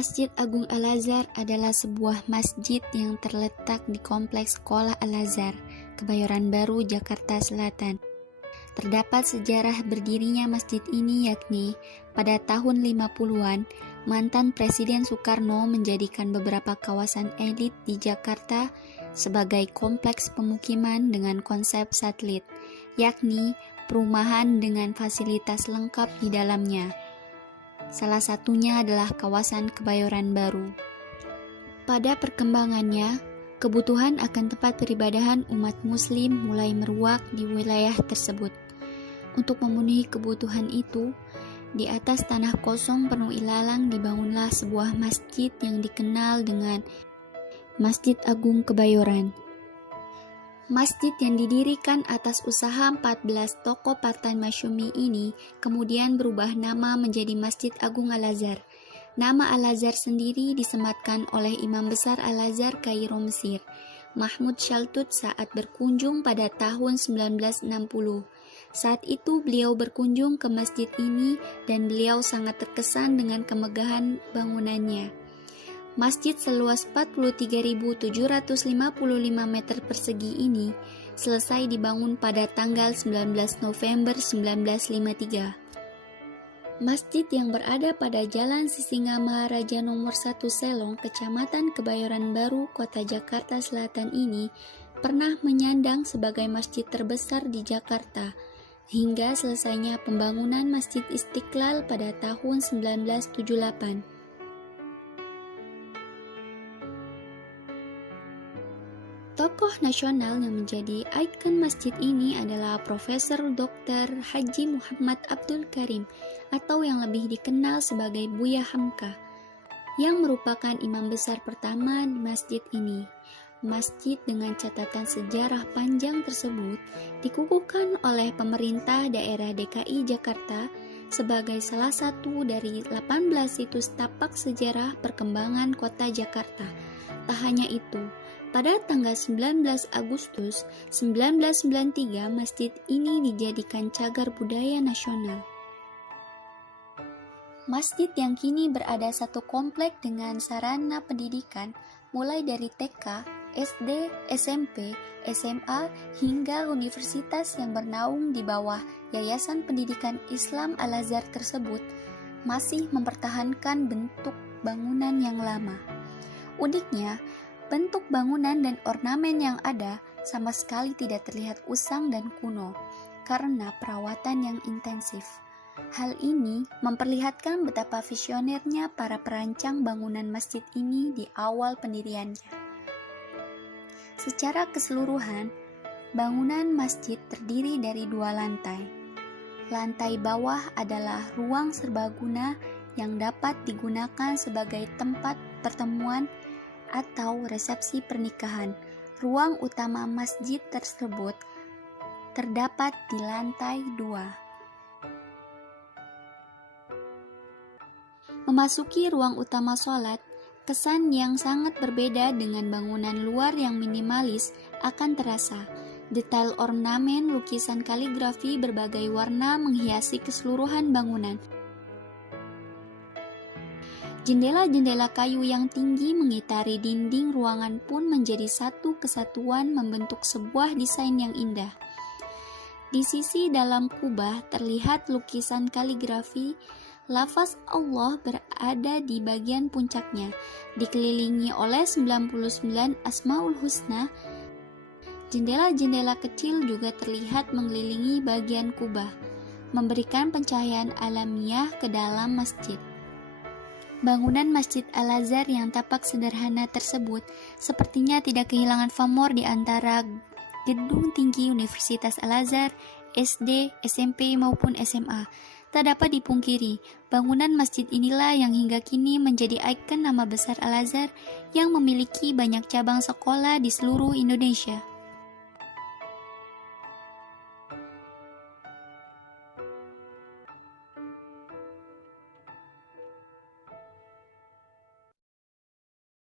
Masjid Agung Al-Azhar adalah sebuah masjid yang terletak di Kompleks Sekolah Al-Azhar, Kebayoran Baru, Jakarta Selatan. Terdapat sejarah berdirinya masjid ini yakni pada tahun 50-an, mantan Presiden Soekarno menjadikan beberapa kawasan elit di Jakarta sebagai kompleks pemukiman dengan konsep satelit, yakni perumahan dengan fasilitas lengkap di dalamnya. Salah satunya adalah kawasan Kebayoran Baru. Pada perkembangannya, kebutuhan akan tempat peribadahan umat muslim mulai meruak di wilayah tersebut. Untuk memenuhi kebutuhan itu, di atas tanah kosong penuh ilalang dibangunlah sebuah masjid yang dikenal dengan Masjid Agung Kebayoran. Masjid yang didirikan atas usaha 14 tokoh partai Masyumi ini kemudian berubah nama menjadi Masjid Agung Al-Azhar. Nama Al-Azhar sendiri disematkan oleh Imam Besar Al-Azhar Kairo Mesir, Mahmud Shaltut saat berkunjung pada tahun 1960. Saat itu beliau berkunjung ke masjid ini dan beliau sangat terkesan dengan kemegahan bangunannya. Masjid seluas 43.755 meter persegi ini selesai dibangun pada tanggal 19 November 1953. Masjid yang berada pada Jalan Sisingamaraja nomor 1 Selong, Kecamatan Kebayoran Baru, Kota Jakarta Selatan ini pernah menyandang sebagai masjid terbesar di Jakarta hingga selesainya pembangunan Masjid Istiqlal pada tahun 1978. Tokoh nasional yang menjadi ikon masjid ini adalah Profesor Dr. Haji Muhammad Abdul Karim atau yang lebih dikenal sebagai Buya Hamka, yang merupakan imam besar pertama di masjid ini. Masjid dengan catatan sejarah panjang tersebut dikukuhkan oleh pemerintah daerah DKI Jakarta sebagai salah satu dari 18 situs tapak sejarah perkembangan kota Jakarta. Tak hanya itu, pada tanggal 19 Agustus 1993, masjid ini dijadikan cagar budaya nasional. Masjid yang kini berada satu komplek dengan sarana pendidikan mulai dari TK, SD, SMP, SMA, hingga universitas yang bernaung di bawah Yayasan Pendidikan Islam Al-Azhar tersebut masih mempertahankan bentuk bangunan yang lama. Uniknya, bentuk bangunan dan ornamen yang ada sama sekali tidak terlihat usang dan kuno karena perawatan yang intensif. Hal ini memperlihatkan betapa visionernya para perancang bangunan masjid ini di awal pendiriannya. Secara keseluruhan, bangunan masjid terdiri dari 2 lantai. Lantai bawah adalah ruang serbaguna yang dapat digunakan sebagai tempat pertemuan atau resepsi pernikahan. Ruang utama masjid tersebut terdapat di lantai 2. Memasuki ruang utama sholat, kesan yang sangat berbeda dengan bangunan luar yang minimalis akan terasa. Detail ornamen, lukisan kaligrafi berbagai warna menghiasi keseluruhan bangunan. Jendela-jendela kayu yang tinggi mengitari dinding ruangan pun menjadi satu kesatuan membentuk sebuah desain yang indah. Di sisi dalam kubah terlihat lukisan kaligrafi, lafaz Allah berada di bagian puncaknya, dikelilingi oleh 99 Asmaul Husna. Jendela-jendela kecil juga terlihat mengelilingi bagian kubah, memberikan pencahayaan alamiah ke dalam masjid. Bangunan Masjid Al-Azhar yang tampak sederhana tersebut sepertinya tidak kehilangan pamor di antara gedung tinggi Universitas Al-Azhar, SD, SMP maupun SMA. Tak dapat dipungkiri, bangunan masjid inilah yang hingga kini menjadi ikon nama besar Al-Azhar yang memiliki banyak cabang sekolah di seluruh Indonesia.